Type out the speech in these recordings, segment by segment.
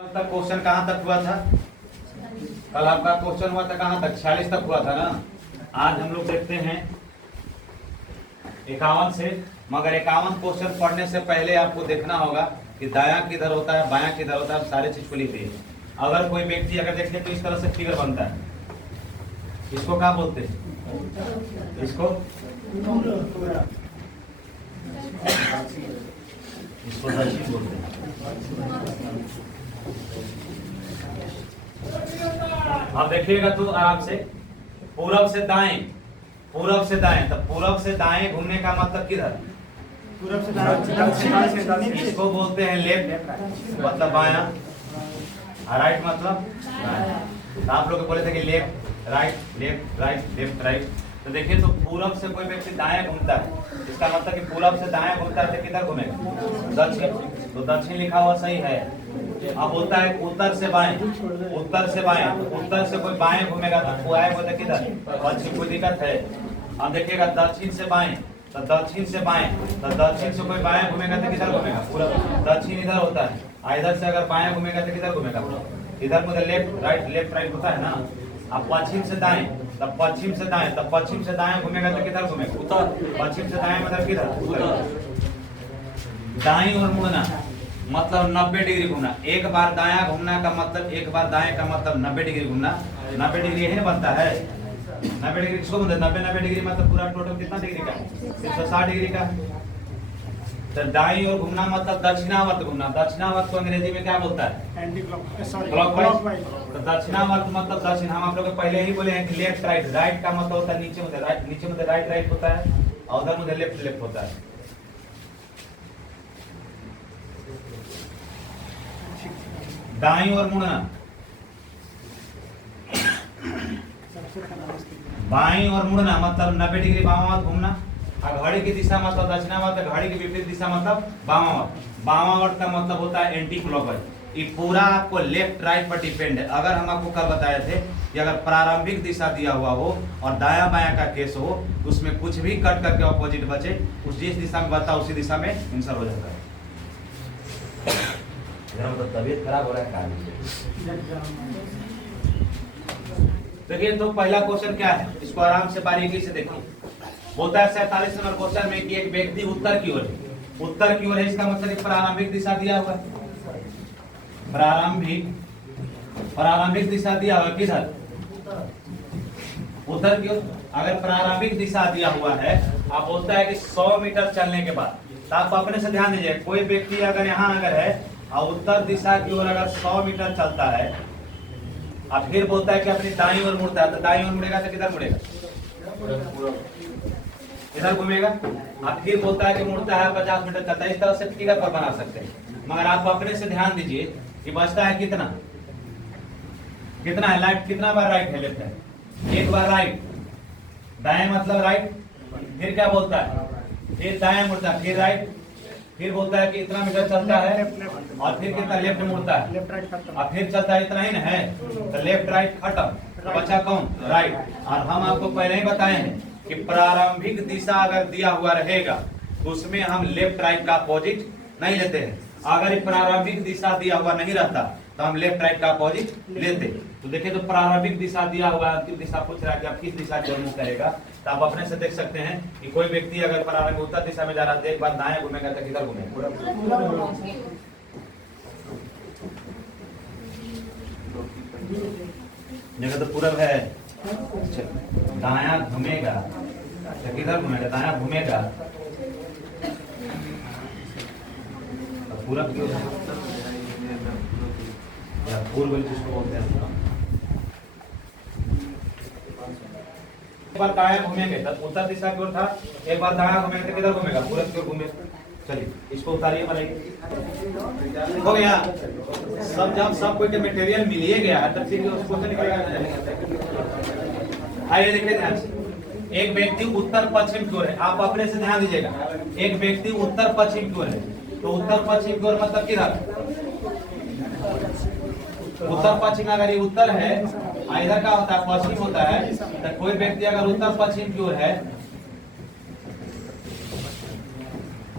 तक क्वेश्चन कहाँ तक हुआ था? कल आपका क्वेश्चन हुआ था कहाँ तक? 46 तक हुआ था ना। आज हम लोग देखते हैं 51 से। मगर 51 क्वेश्चन पढ़ने से पहले आपको देखना होगा कि दायां किधर होता है, बायां किधर होता है, सारे चीज को लिख दिए। अगर कोई व्यक्ति अगर देखें तो इस तरह से फिगर बनता है, इसको क्या बोलते हैं? इसको दक्षिण बोलते हैं। अब देखिएगा तो आराम से, पूरब से दाएं, पूरब से दाएं, तो पूरब से दाएं घूमने का मतलब किधर? पूरब से दाएं। इसको बोलते हैं लेफ्ट, मतलब बायां, और राइट मतलब तो आप लोग बोले थे कि left right left right left right. तो देखिए तो पूरब से कोई व्यक्ति दाएं घूमता है, इसका मतलब कि पूरब से दाएं घूमता है तो किधर घूमेगा? दक्षिण। तो दक्षिण लिखा हुआ सही है। अब होता है उत्तर से बाएं, उत्तर से बाएं, तो उत्तर से कोई बाएं घूमेगा तो वो आएगा किधर? पश्चिम। कोई दिक्कत है? अब देखिएगा दक्षिण से बाएं, तो दक्षिण से बाएं, तो दक्षिण से कोई बाएं घूमेगा तो किधर घूमेगा? पूरा दक्षिण इधर होता है। इधर से अगर बाएं घूमेगा तो किधर घूमेगा? इधर मुझे लेफ्ट राइट होता है ना। अब पश्चिम से दाएं, तब पश्चिम से दाएं, तब पश्चिम से दाएं घूमेगा तो किधर घूमेगा? उत्तर। पश्चिम से दाएं मतलब किधर? उत्तर। दाईं ओर मुड़ना मतलब 90 डिग्री घूमना। एक बार दायां घूमना का मतलब, एक बार दाएं का मतलब 90 डिग्री घूमना। 90 डिग्री यही बनता है। 90 डिग्री किसको बोलते हैं? 90 डिग्री मतलब पूरा टोटल कितना डिग्री का? 160 डिग्री का। तो दाईं ओर घूमना मतलब दक्षिणावर्त घूमना। दक्षिणावर्त को अंग्रेजी में क्या बोलता है? Anti clockwise. तो दक्षिणावर्त मतलब दक्षिण। हम आप लोग पहले ही बोले हैं कि लेफ्ट राइट। राइट का मतलब होता है नीचे मुझे राइट, नीचे मुझे राइट राइट होता है, और उधर मुझे लेफ्ट लेफ्ट होता है। दाईं ओर मुड़ना, बाईं ओर मुड़ना मतलब 90 डिग्री बामावर्त घूमना। और घड़ी की दिशा मतलब दक्षिणावर्त, घड़ी की विपरीत दिशा मतलब बामावर्त। बामावर्त का मतलब होता है एंटी क्लॉकवाइज। ये पूरा आपको लेफ्ट राइट पर डिपेंड है। अगर हम आपको कल बताए थे कि अगर प्रारंभिक दिशा दिया हुआ हो और दायां बायां का केस हो, उसमें कुछ भी कट करके ऑपोजिट बचे, उस जिस दिशा में बता उसी दिशा में आंसर हो जाता है। मतलब तबीयत खराब हो रहा है। देखिए तो पहला क्वेश्चन क्या है, इसको आराम से बारीकी से देखिए। बोलता है 47 नंबर क्वेश्चन में कि एक व्यक्ति उत्तर की ओर है। उत्तर की ओर है, इसका मतलब प्रारंभिक दिशा दिया हुआ है। प्रारंभिक दिशा दिया हुआ किधर? उत्तर की ओर। अगर प्रारंभिक दिशा दिया हुआ है, आप बोलता है कि 100 मीटर चलने के बाद, तो आप अपने से ध्यान दीजिए, कोई व्यक्ति अगर यहाँ अगर है और उत्तर दिशा की ओर अगर 100 मीटर चलता है और फिर बोलता है कि अपनी दाईं ओर मुड़ता है, तो दाईं ओर मुड़ेगा तो किधर मुड़ेगा? इधर घूमेगा। और फिर बोलता है कि मुड़ता है 50 मीटर चलता है। इस तरह से फिगर पर बना सकते हैं। मगर आप अपने से ध्यान दीजिए कि बचता है कितना, कितना है राइट, कितना बार राइट है लेफ्ट है? एक बार राइट। दाएं मतलब राइट, फिर क्या बोलता है? फिर दाएं मुड़ता है, फिर राइट, फिर बोलता है कि इतना मीटर चलता है और फिर कितना लेफ्ट मुड़ता है, और फिर चलता है इतना ही ना है। तो लेफ्ट राइट खत्म, तो बचा कौन? राइट। और हम आपको पहले ही बताए हैं कि प्रारंभिक दिशा अगर दिया हुआ रहेगा तो उसमें हम लेफ्ट राइट का अपोजिट नहीं लेते हैं। अगर ये प्रारंभिक दिशा दिया हुआ नहीं रहता तो हम लेफ्ट राइट का अपोजिट लेते। तो देखिए तो प्रारंभिक दिशा दिया हुआ है, अंतिम दिशा पूछ रहा है कि आप किस दिशा की ओर मुंह करेगा। तो आप अपने से देख सकते हैं कि कोई व्यक्ति अगर प्रारंभिक उत्तर दिशा में जा रहा है तो एक बार दाएं घूमेगा तो किधर घूमेगा? जगह तो पूरब है, दायां घूमेगा तो किधर घूमेगा? दायां घूमेगा तो पूरब की ओर या पूर्व जिसको बोलते हैं। एक बार दायां घूमेंगे तो उत्तर दिशा की ओर था, एक बार दायां घूमेंगे तो किधर घूमेगा? पूरब की ओर घूमेगा। चलिए इसको उतारिए, बनाइए। हो गया सब। जब सब कोई मटेरियल मिल ही गया है तब फिर उसको तो निकलेगा। आइए देखिए ध्यान से। एक व्यक्ति उत्तर पश्चिम की ओर है, आप अपने से ध्यान दीजिएगा। एक व्यक्ति उत्तर पश्चिम की ओर है, तो उत्तर पश्चिम की ओर मतलब किधर? उत्तर पश्चिम। अगर ये उत्तर है, इधर का होता है पश्चिम होता है, तो कोई व्यक्ति अगर उत्तर पश्चिम की ओर है,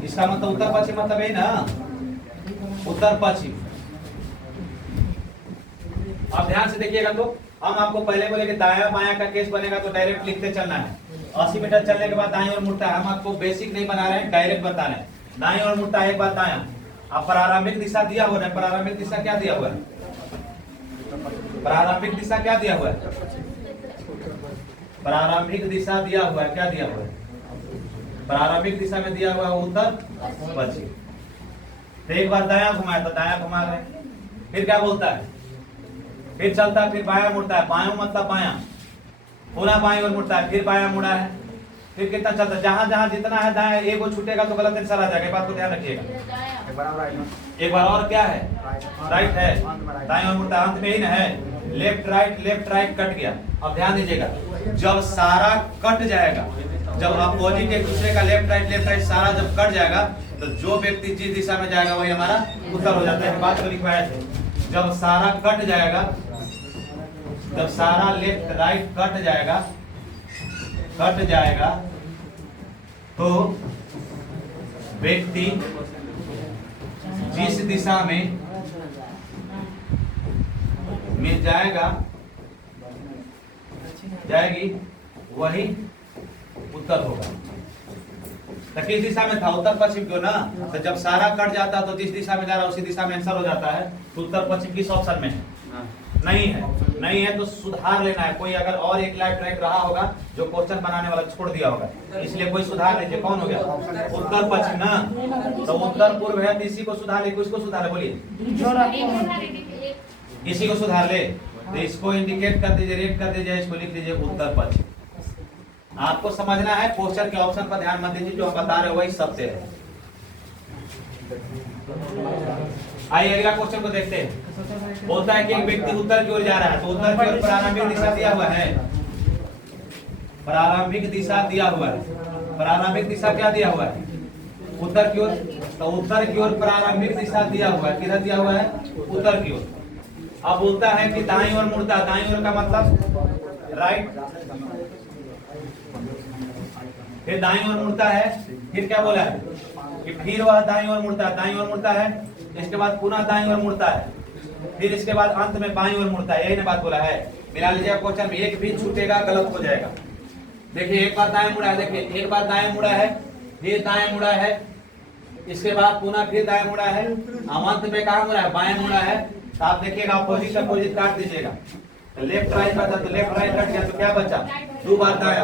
इसका मतलब उत्तर पश्चिम मतलब है ना, उत्तर पश्चिम। अब ध्यान से देखिएगा, तो हम आपको पहले बोले कि दाया बाया का केस बनेगा तो डायरेक्ट लिखते चलना है। 80 मीटर चलने के बाद दाएं ओर मुड़ता है, हम आपको बेसिक नहीं बना रहे हैं, डायरेक्ट बता रहे हैं। दाएं ओर मुड़ता है, एक बार दाया। अब प्रारंभिक दिशा दिया हुआ है, प्रारंभिक दिशा क्या दिया हुआ है? प्रारंभिक दिशा क्या दिया हुआ है? प्रारंभिक दिशा दिया हुआ है, क्या दिया हुआ है? प्रारंभिक दिशा में दिया हुआ है उत्तर पश्चिम। तो एक बार दाया घुमाया तो दाया घुमा रहे, फिर क्या बोलता है? फिर चलता है, फिर बाया मुड़ता है, बाया मतलब बाया, पुनः बाएं ओर मुड़ता है, फिर बाया मुड़ा है, फिर कितना चलता है? जहां जहां जितना है दाया, एक वो छूटेगा तो गलत आंसर आ जाएगा, बात को ध्यान रखिएगा। एक बार और क्या है? राइट है, दाएं ओर मुड़ता है, अंत में ही ना है, लेफ्ट राइट कट गया। अब ध्यान दीजिएगा, जब सारा कट जाएगा, जब अपोजिट एक दूसरे का लेफ्ट राइट सारा जब कट जाएगा, तो जो व्यक्ति जिस दिशा में जाएगा वही हमारा उत्तर हो जाता है। बात को लिखवाया थे, जब सारा कट जाएगा, जब सारा लेफ्ट राइट कट जाएगा तो व्यक्ति जिस दिशा में जाएगी वही उत्तर होगा। तो किस दिशा में था? उत्तर पश्चिम क्यों ना? तो जब सारा कट जाता तो जिस दिशा में जा रहा है उसी दिशा में आंसर हो जाता है। तो उत्तर पश्चिम किस ऑप्शन में है? नहीं है तो सुधार लेना है। कोई अगर और एक लाइफ ट्रैक रहा होगा जो क्वेश्चन बनाने वाला छोड़ दिया होगा, इसलिए कोई सुधार लीजिए। कौन हो गया? उत्तर पश्चिम ना, तो उत्तर पूर्व है, इसी को सुधार ले। किसको सुधार ले? बोलिए, इसी को सुधार ले। तो इसको इंडिकेट कर दीजिए, रेड कर दीजिए, इसको लिख लीजिए उत्तर पश्चिम। आपको समझना है, क्वेश्चन के ऑप्शन पर ध्यान मत दीजिए, जो हम बता रहे हैं वही सत्य है। आइए अगला क्वेश्चन को देखते हैं। बोलता है कि एक व्यक्ति उत्तर की ओर जा रहा है, तो उत्तर की ओर प्रारंभिक दिशा दिया हुआ है, प्रारंभिक दिशा दिया हुआ है। प्रारंभिक दिशा क्या दिया हुआ है? उत्तर की ओर। तो उत्तर की ओर प्रारंभिक दिशा दिया हुआ है, किधर दिया हुआ है? उत्तर की ओर। अब बोलता है कि दाईं ओर मुड़ता है, दाईं ओर का मतलब राइट, फिर दाईं ओर मुड़ता है, फिर क्या बोला है कि फिर वह दाईं ओर मुड़ता है, दाईं ओर मुड़ता है, इसके बाद पुनः दाईं ओर मुड़ता है, फिर इसके बाद अंत में बाईं ओर मुड़ता है। यही ना बात बोला है। मिला लीजिए क्वेश्चन में, एक भी छूटेगा गलत हो जाएगा। देखिए एक बार दाएं मुड़ा है, देखिए एक बार दाएं मुड़ा है, फिर दाएं मुड़ा है, इसके बाद पुनः फिर दाएं मुड़ा है, अंत में कहाँ मुड़ा है? बाएं मुड़ा है। तो आप देखिएगा अपोजिट काट दीजिएगा, लेफ्ट राइट बचा, तो लेफ्ट राइट कट गया तो क्या बचा? 2 बार दाया।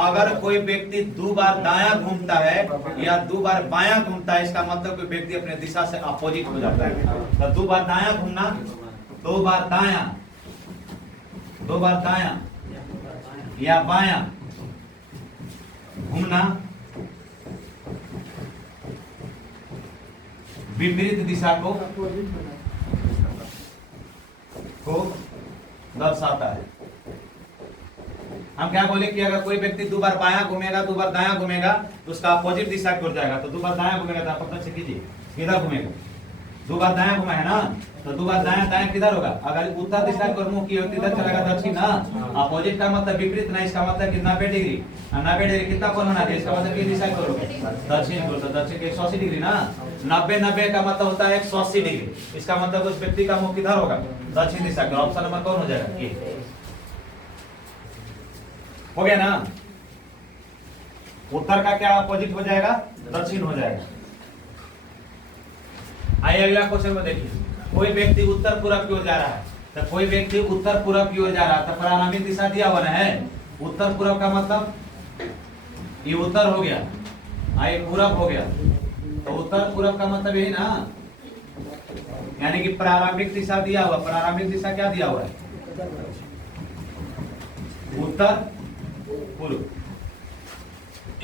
अगर कोई व्यक्ति 2 बार दाया घूमता है या 2 बार बाया घूमता है, इसका मतलब कोई व्यक्ति अपने दिशा से अपोजिट हो जाता है। तो 2 बार दाया घूमना, 2 बार दाया या बाया घूमना विपरीत दिशा को दर्शाता है। हम क्या बोले कि अगर कोई व्यक्ति 2 बार बायां घूमेगा, 2 बार दायां घूमेगा, तो उसका अपोजिट दिशा की ओर जाएगा। तो 2 बार दायां घूमेगा तो आप पता से कीजिए किधर घूमेगा? 2 बार दायां घुमा है ना, तो 2 बार दायां किधर होगा? अगर उत्तर दिशा की ओर मुंह किया किधर चलेगा? दक्षिण ना। अपोजिट का मतलब विपरीत ना, इसका मतलब कि 90 डिग्री। 90 डिग्री कितना कोण होना चाहिए? इसका मतलब किस दिशा की ओर होगा? दक्षिण की ओर। तो दक्षिण के 180 डिग्री ना। 90 का मतलब होता है 180 डिग्री। इसका मतलब उस व्यक्ति का मुंह किधर होगा? दक्षिण दिशा का। ऑप्शन नंबर कौन हो जाएगा? ये हो गया ना। उत्तर का क्या अपोजिट हो जाएगा? दक्षिण हो जाएगा। आइए अगला क्वेश्चन में देखिए। कोई व्यक्ति उत्तर पूर्व की ओर जा रहा है, तो कोई व्यक्ति उत्तर पूर्व की ओर जा रहा है, तो प्रारंभिक दिशा दिया हुआ है उत्तर पूर्व का मतलब ये उत्तर हो गया, आइए पूर्व हो गया। तो उत्तर पूर्व का मतलब यही ना, यानी कि प्रारंभिक दिशा दिया हुआ। प्रारंभिक दिशा क्या दिया हुआ है? उत्तर पूर्व।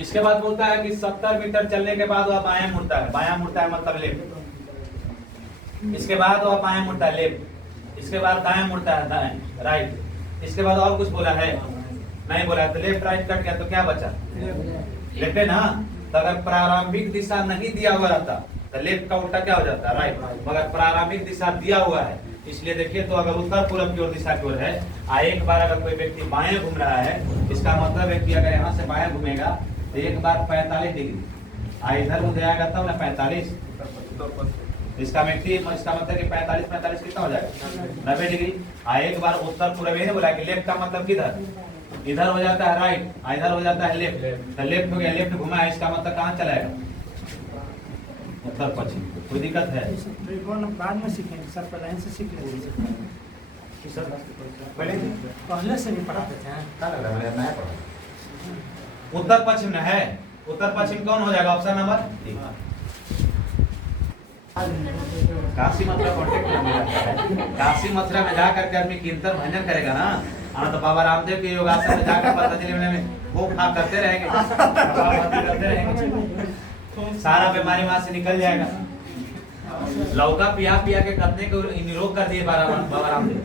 इसके बाद बोलता है कि 70 मीटर चलने के बाद वह बायां मुड़ता है। बायां मुड़ता है मतलब लेफ्ट। इसके बाद वह बायां मुड़ता है लेफ्ट। इसके बाद दायां मुड़ता है दाएं राइट। इसके बाद और कुछ बोला है? नहीं बोला। तो लेफ्ट राइट कट गया तो क्या बचा? लेफ्ट है ना। तो अगर प्रारंभिक दिशा नहीं दिया हुआ रहता तो लेफ्ट का उल्टा क्या हो जाता है? राइट। मगर प्रारंभिक दिशा दिया हुआ है, इसलिए देखिए तो अगर उत्तर पूर्व की ओर दिशा की ओर है, एक बार अगर कोई व्यक्ति बाएं घूम रहा है, इसका मतलब है कि अगर यहाँ से बाएं घूमेगा तो एक बार 45 डिग्री, इधर मुझे आएगा तब ना 45, इसका मतलब कि 45 45 कितना हो जाएगा 90 डिग्री। एक बार उत्तर पूर्व ने बोला कि लेफ्ट का मतलब किधर, इधर हो जाता है राइट, इधर हो जाता है लेफ्ट, तो लेफ्ट हो गया, लेफ्ट घुमा है, इसका मतलब कहाँ चलाएगा उत्तर पश्चिम। कोई दिक्कत है? त्रिकोण बाद में सीखेंगे सर, पहले से सीख लेंगे सर, पहले से भी पढ़ाते थे। क्या लग रहा है नया पढ़ा? उत्तर पश्चिम न है, उत्तर पश्चिम कौन हो जाएगा option number 3। Kashi Mathura contact में है, काशी मथुरा में जाकर के आदमी कीर्तन भजन करेगा ना, तो बाबा रामदेव के योगासन में जाकर पतंजलि में वो खा करते रहेंगे, करते रहेंगे, सारा बीमारी वहां से निकल जाएगा। लौका पिया पिया के करने को निरोग कर दिए बाबा रामदेव।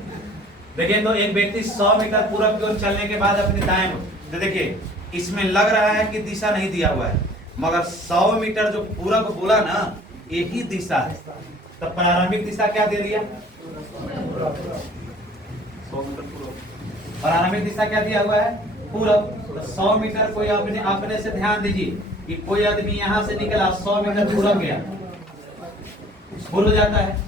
देखिए तो एक व्यक्ति 100 मीटर पूरब की ओर चलने के बाद अपनी दाएं, तो देखिए इसमें लग रहा है कि दिशा नहीं दिया हुआ है, मगर 100 मीटर जो पूरब बोला ना एक ही दिशा है, तो प्रारंभिक दिशा क्या दे दिया, प्रारंभिक दिशा क्या दिया हुआ है पूरब। तो 100 मीटर कोई अपने से ध्यान दीजिए कि कोई आदमी यहाँ से निकला 100 मीटर पूरब गया, भूल हो जाता है।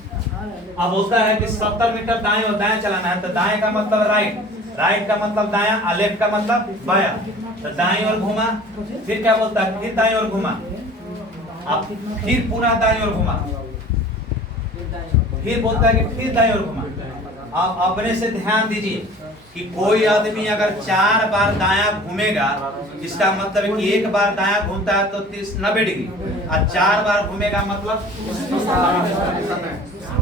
अब होता है कि 70 मीटर दाएं और दाएं चलाना है, तो दाएं का मतलब राइट, राइट का मतलब दायां, और लेफ्ट का मतलब बायां, तो दाएं और घुमा, फिर क्या बोलता है फिर दाएं और घुमा, अब फिर पुनः दाएं और घुमा, फिर बोलता है कि फिर दाएं और घुमा। आप अपने से ध्यान दीजिए कि कोई आदमी अगर 4 बार दायां घूमेगा, इसका मतलब है कि एक बार दायां घूमता है तो 90 डिग्री, और 4 बार घूमेगा मतलब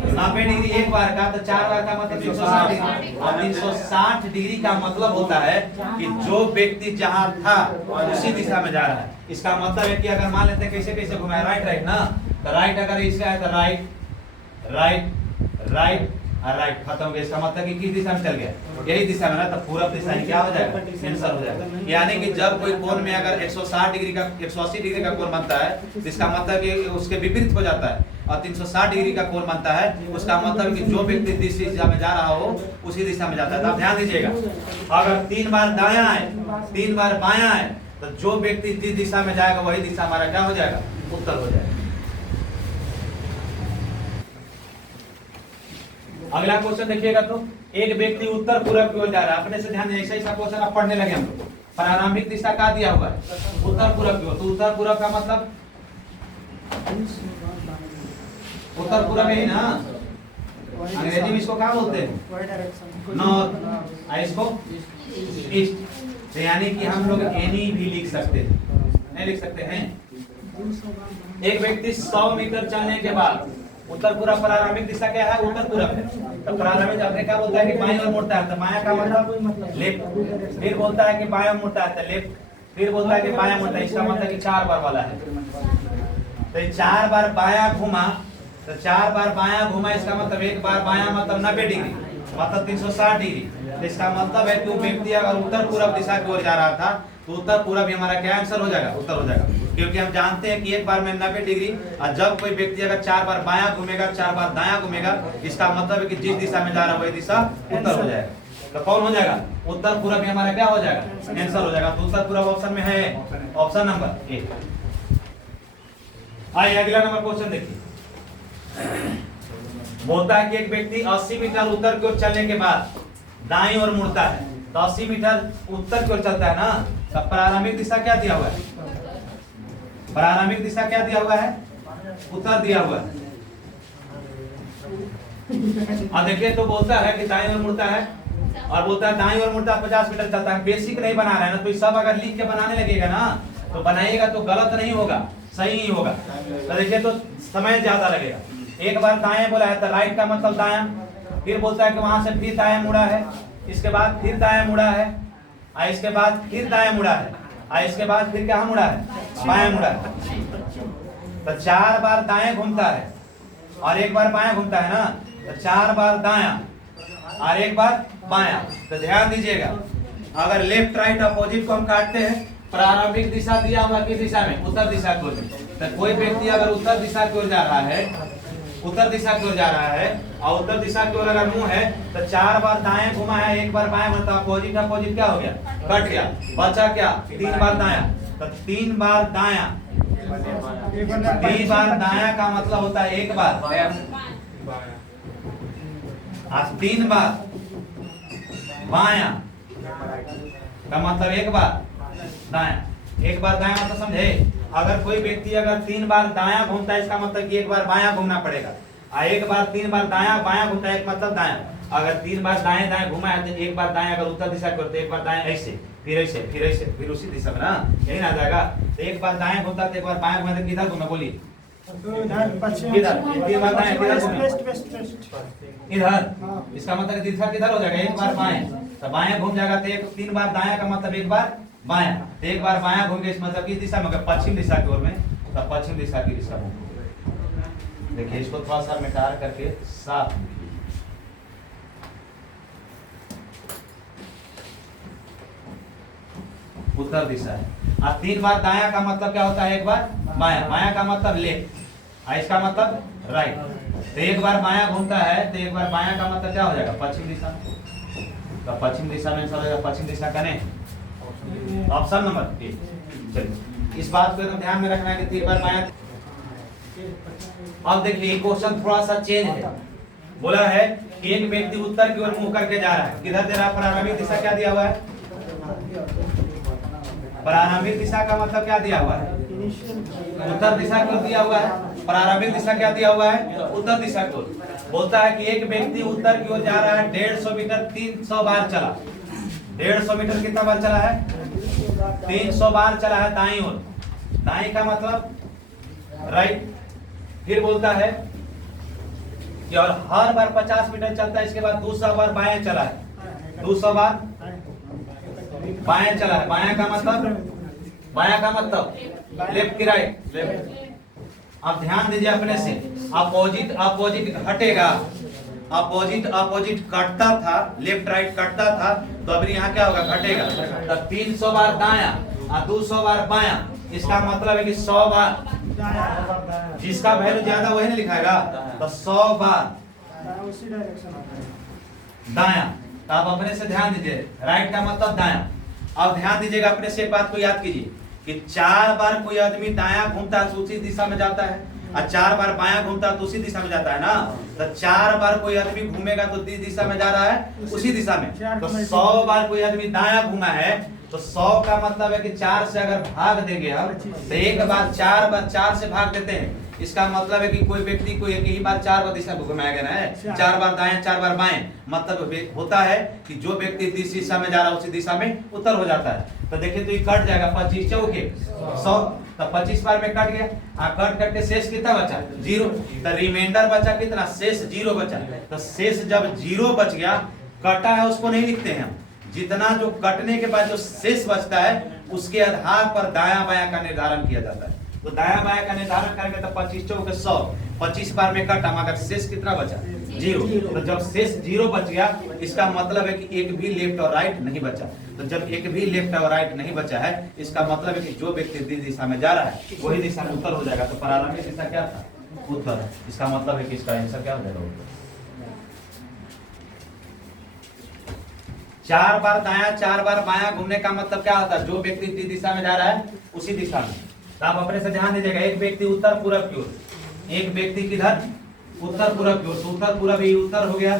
90 डिग्री एक बार का, तो 4 बार का मतलब 360 डिग्री, और 360 डिग्री का मतलब होता है कि जो व्यक्ति जहां था उसी दिशा में जा रहा है। इसका मतलब है कि अगर मान लेते हैं कैसे कैसे घुमाया, राइट राइट ना, तो राइट अगर इसका है तो राइट राइट राइट और राइट खत्म हो गया, इसका मतलब कि किस दिशा में चल गया, यही दिशा में ना, तो पूरब दिशा ही क्या हो जाएगा आंसर हो जाएगा। यानी कि जब कोई कोण में अगर 160 डिग्री का 180 डिग्री का कोण बनता है, इसका मतलब कि उसके विपरीत हो जाता है, और 360 डिग्री का कोण बनता है, उसका मतलब कि जो व्यक्ति जिस दिशा में जा रहा हो उसी दिशा में जाता है। तो आप ध्यान दीजिएगा, अगर 3 बार दायां है 3 बार बायां है, तो जो व्यक्ति जिस दिशा में जाएगा वही दिशा हमारा क्या हो जाएगा उत्तर हो जाएगा। अगला क्वेश्चन देखिएगा, तो एक व्यक्ति उत्तर पूरब की ओर जा रहा है, अपने से ध्यान ऐसा ऐसा क्वेश्चन आप पढ़ने लगे हम लोग। प्रारंभिक दिशा क्या दिया हुआ है उत्तर पूरब की ओर, तो उत्तर पूरब का मतलब उत्तर पूरब ही ना, अंग्रेजी में इसको क्या बोलते हैं नॉर्थ, इसको ईस्ट। तो यानी कि हम लोग एनी भी लिख सकते हैं, नहीं लिख सकते हैं। एक व्यक्ति 100 मीटर चलने के बाद उत्तर पूरब, प्रारंभिक दिशा क्या है उत्तर पूरब है, तो प्रारंभिक अपने क्या बोलता है कि बाएं ओर मुड़ता है, तो बायां का मतलब लेफ्ट, फिर बोलता है कि बाएं ओर मुड़ता है तो लेफ्ट, फिर बोलता है कि बायां मुड़ता है, इसका मतलब कि 4 बार वाला है। तो 4 बार बायां घुमा, तो 4 बार बायां घुमा, इसका मतलब एक बार बायां मतलब 90 डिग्री मतलब 360 डिग्री। तो इसका मतलब है कि वो व्यक्ति अगर उत्तर पूरब दिशा की ओर जा रहा था, तो उत्तर पूरब हमारा क्या आंसर हो जाएगा उत्तर हो जाएगा, क्योंकि हम जानते हैं कि एक बार में 90 डिग्री, और जब कोई व्यक्ति अगर 4 बार बायां घूमेगा 4 बार दायां घूमेगा, इसका मतलब है कि जिस दिशा में जा रहा है वही दिशा उत्तर हो जाएगा। तो कौन हो जाएगा उत्तर पूरब में हमारा क्या हो जाएगा आंसर हो जाएगा। तो उत्तर पूरब ऑप्शन में है ऑप्शन नंबर 1। आइए अगला नंबर क्वेश्चन देखिए, बोलता है कि एक व्यक्ति 80 मीटर उत्तर की ओर चलने के बाद दाईं ओर मुड़ता है, तो 80 मीटर उत्तर की ओर चलता है ना, तो प्रारंभिक दिशा क्या दिया हुआ है, प्रारंभिक दिशा क्या दिया हुआ है उत्तर दिया हुआ है। अब देखिए तो बोलता है कि दाईं ओर मुड़ता है, और बोलता है दाईं ओर मुड़ता है 50 मीटर चलता है। बेसिक नहीं बना रहा है ना, तो सब अगर लिख के बनाने लगेगा ना, तो बनाइएगा तो गलत नहीं होगा, सही ही होगा। तो देखिए तो समय ज्यादा लगेगा। एक बार दाएं बोला है तो राइट का मतलब दायां, फिर बोलता है कि वहां से फिर दाएं मुड़ा है, इसके बाद फिर दाएं मुड़ा है, और इसके बाद फिर दाएं मुड़ा है, और इसके बाद फिर क्या मुड़ा है बाएं मुड़ा है। तो 4 बार दाएं घूमता है और एक बार बाएं घूमता है ना, तो 4 बार दायां और एक बार बायां। तो ध्यान दीजिएगा, अगर लेफ्ट राइट अपोजिट को हम काटते हैं, प्रारंभिक दिशा दिया हुआ किस दिशा में उत्तर दिशा की ओर। तो कोई व्यक्ति अगर उत्तर दिशा की ओर जा रहा है, उत्तर दिशा की ओर जा रहा है, और उत्तर दिशा की ओर अगर मुंह है, तो 4 बार दाएं घुमा है, एक बार बाएं, मतलब अपोजिट अपोजिट क्या हो गया कट गया, बचा क्या 3 बार दायां। तो 3 बार दाया, 3 बार दाया का मतलब होता है 1 बार, आज 3 बार बाया का मतलब 1 बार दाया। 1 बार दाया मतलब समझे, अगर कोई व्यक्ति अगर 3 बार दाया घूमता है इसका मतलब कि 1 बार बाया घूमना पड़ेगा। 1 बार 3 बार दाया बाया घूमता है एक मतलब दाया। अगर 3 बार दाएं दाएं घुमा है तो 1 बार दाएं अगर उत्तर दिशा की ओर तो 1 बार दाएं ऐसे, फिर ऐसे, फिर ऐसे, फिर उसी दिशा में ना, यही ना आ जाएगा। तो 1 बार दाएं घूमता तो 1 बार बाएं घूमता, किधर घूमे बोलिए, किधर, 3 बार दाएं किधर घूमे, इधर। इसका मतलब दिशा किधर हो जाएगा, 1 बार बाएं, तो बाएं घूम जाएगा तो 3 बार दाया का मतलब 1 बार बाया, तो 1 बार बाया घूम के इस मतलब किस दिशा में, पश्चिम दिशा की ओर में, तो पश्चिम दिशा की दिशा में। देखिए इसको थोड़ा सा मिटा करके साफ, उत्तर दिशा है। और 3 बार दाया का मतलब क्या होता है, 1 बार बाया, बाया का मतलब लेफ्ट, इसका मतलब राइट। तो 1 बार बाया घूमता है तो 1 बार बाया का मतलब क्या हो जाएगा, पश्चिम दिशा में। तो पश्चिम दिशा में आंसर हो जाएगा, पश्चिम दिशा का नहीं, ऑप्शन नंबर ए। चलिए इस बात को एकदम ध्यान में रखना है कि 3 बार बाया। अब देखिए क्वेश्चन थोड़ा सा चेंज है, बोला है कि एक व्यक्ति उत्तर की ओर मुंह करके जा रहा है, किधर दे रहा है, प्रारंभिक दिशा क्या दिया हुआ है, प्रारंभिक दिशा का मतलब क्या दिया हुआ है, उत्तर दिशा को दिया हुआ है। प्रारंभिक दिशा क्या दिया हुआ है, उत्तर दिशा को। बोलता है कि एक व्यक्ति उत्तर की ओर जा रहा है, 150 मीटर 300 बार चला। 150 मीटर कितना बार चला है, 300 बार चला है दाईं ओर। दाईं का मतलब राइट। फिर बोलता है कि और हर बार 50 मीटर चलता है, इसके बाद 200 बार बाएं चला है, 200 बार बाएं चला है। बाया का मतलब लेफ्ट की राइट, लेफ्ट। अब ध्यान दीजिए अपने से, अपोजिट अपोजिट घटेगा, अपोजिट कटता था, लेफ्ट राइट कटता था, तो अभी यहाँ क्या होगा, घटेगा। तो 300 बार दाया और 200 बार बाया, इसका मतलब है कि 100 बार, जिसका वैल्यू ज्यादा वही नहीं लिखाएगा, तो 100 बार दाया। तो आप अपने से ध्यान दीजिए, राइट का मतलब दाया। अब ध्यान दीजिएगा अपने से, एक बात को याद कीजिए कि 4 बार कोई आदमी दाया घूमता है तो उसी दिशा में जाता है, और 4 बार बाया घूमता है तो उसी दिशा में जाता है ना। तो 4 बार कोई आदमी घूमेगा तो जिस दिशा में जा रहा है उसी दिशा में। तो 100 बार कोई आदमी दाया घूमा है तो 100 का मतलब है कि 4 से अगर भाग देंगे हम, तो एक बार 4 से भाग देते हैं, इसका मतलब है कि कोई व्यक्ति को एक ही बार 4 बार दिशा में घुमाया गया है, 4 बार दाएं 4 बार बाएं। मतलब होता है कि जो व्यक्ति जिस दिशा में जा रहा है उसी दिशा में उत्तर हो जाता है। तो देखिए तो ये कट जाएगा, 25 चौके 100, तो 25 बार में कट गया। कट करके शेष कितना बचा, 0। तो रिमाइंडर बचा कितना, शेष 0 बचा। तो शेष जब 0 बच गया, कटा है उसको नहीं लिखते हैं हम, जितना जो कटने के बाद जो शेष बचता है उसके आधार पर दाया बाया का निर्धारण किया जाता है। तो दाया बाया का निर्धारण करेंगे तो 25 चौके 100, 25 बार में कटा, मगर शेष कितना बचा, 0। तो जब शेष 0 बच गया, इसका मतलब है कि एक भी लेफ्ट और राइट नहीं बचा। तो जब एक भी लेफ्ट और राइट नहीं बचा है, इसका मतलब है कि जो व्यक्ति जिस दिशा में जा रहा है वही दिशा में उत्तर हो जाएगा। तो प्रारंभिक दिशा क्या था, उत्तर। इसका मतलब है कि इसका आंसर क्या हो जाएगा, उत्तर। 4 बार दाया 4 बार बाया घूमने का मतलब क्या होता है, जो व्यक्ति जिस दिशा में जा रहा है उसी दिशा में। तो आप अपने से ध्यान दीजिएगा, एक व्यक्ति उत्तर पूरब की ओर, एक व्यक्ति किधर, उत्तर पूरब की ओर। तो उत्तर पूरब, ये उत्तर हो गया,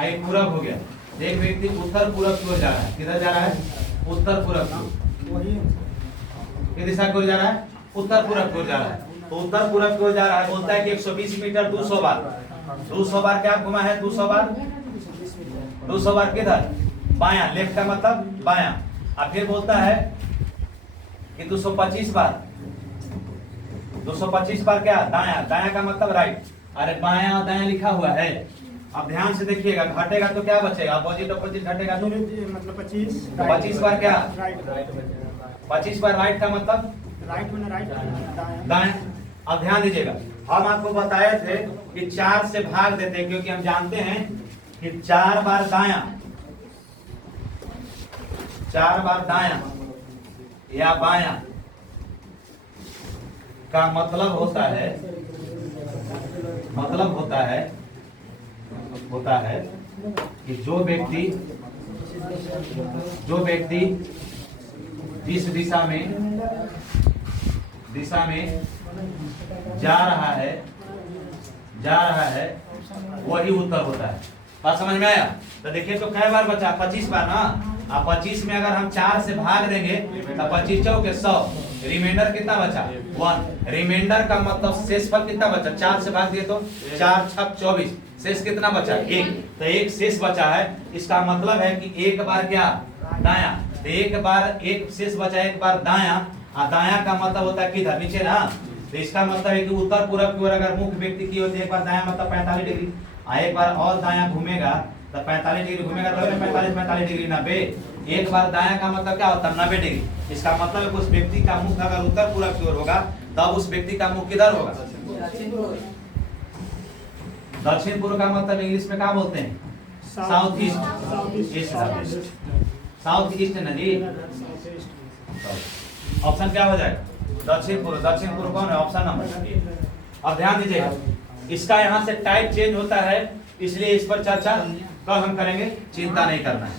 ये पूरब हो गया। एक व्यक्ति उत्तर पूरब की ओर जा रहा है, किधर जा रहा है, उत्तर पूरब की ओर। किस दिशा की ओर जा रहा है, उत्तर पूरब की ओर जा रहा है। तो उत्तर पूरब की ओर जा रहा है, बोलता है कि 120 मीटर 200 बार, 200 बार क्या घुमा है, 200 बार, 200 बार किधर, बाया, लेफ्ट का मतलब बाया। अब फिर बोलता है कि 225 बार, 225 बार क्या, दाया, दाया का मतलब राइट। अरे बाया और दाया लिखा हुआ है, अब ध्यान से देखिएगा, घटेगा तो क्या बचेगा, अपोजिट अपोजिट घटेगा तो मतलब 25 बार क्या, राइट, 25 बार राइट का मतलब राइट में राइट दाया। अब ध्यान दीजिएगा, हम आपको बताए थे कि 4 से भाग देते हैं, क्योंकि हम जानते हैं कि 4 बार दाया, 4 बार दाया या बाया का मतलब होता है, मतलब होता है कि जो व्यक्ति जिस दिशा में जा रहा है वही उत्तर होता है। बात समझ में आया? तो देखिए तो कै बार बचा, 25 बार ना। अब 25 में अगर हम 4 से भाग देंगे तो 25 चौके 100, रिमाइंडर कितना बचा 1। रिमाइंडर का मतलब शेषफल कितना बचा, 4 से भाग दिए तो 4 छक 24, शेष कितना बचा 1। तो एक शेष बचा है, इसका मतलब है कि एक बार क्या दाया, तो एक बार एक शेष बचा, एक बार दाया। और दाया का मतलब होता है किधर, नीचे ना। तो इसका मतलब है कि उत्तर पूरब की ओर अगर मुख्य व्यक्ति की होती है, एक बार दाया मतलब 45 डिग्री, और एक बार और दाया घूमेगा तो 45 डिग्री घूमेगा, तो 45 डिग्री 90। एक बार दाया का मतलब क्या होता है 90 डिग्री। इसका मतलब है उस व्यक्ति का मुख अगर उत्तर पूरब की ओर होगा तब उस व्यक्ति का मुख किधर होगा, दक्षिण पूर्व का मतलब इंग्लिश में क्या बोलते हैं, साउथ ईस्ट। साउथ ईस्ट ना जी। ऑप्शन क्या हो जाएगा, दक्षिण पूर्व। दक्षिण पूर्व कौन है, ऑप्शन नंबर। अब ध्यान दीजिएगा, इसका यहाँ से टाइप चेंज होता है, इसलिए इस पर चर्चा कल हम करेंगे, चिंता नहीं करना है।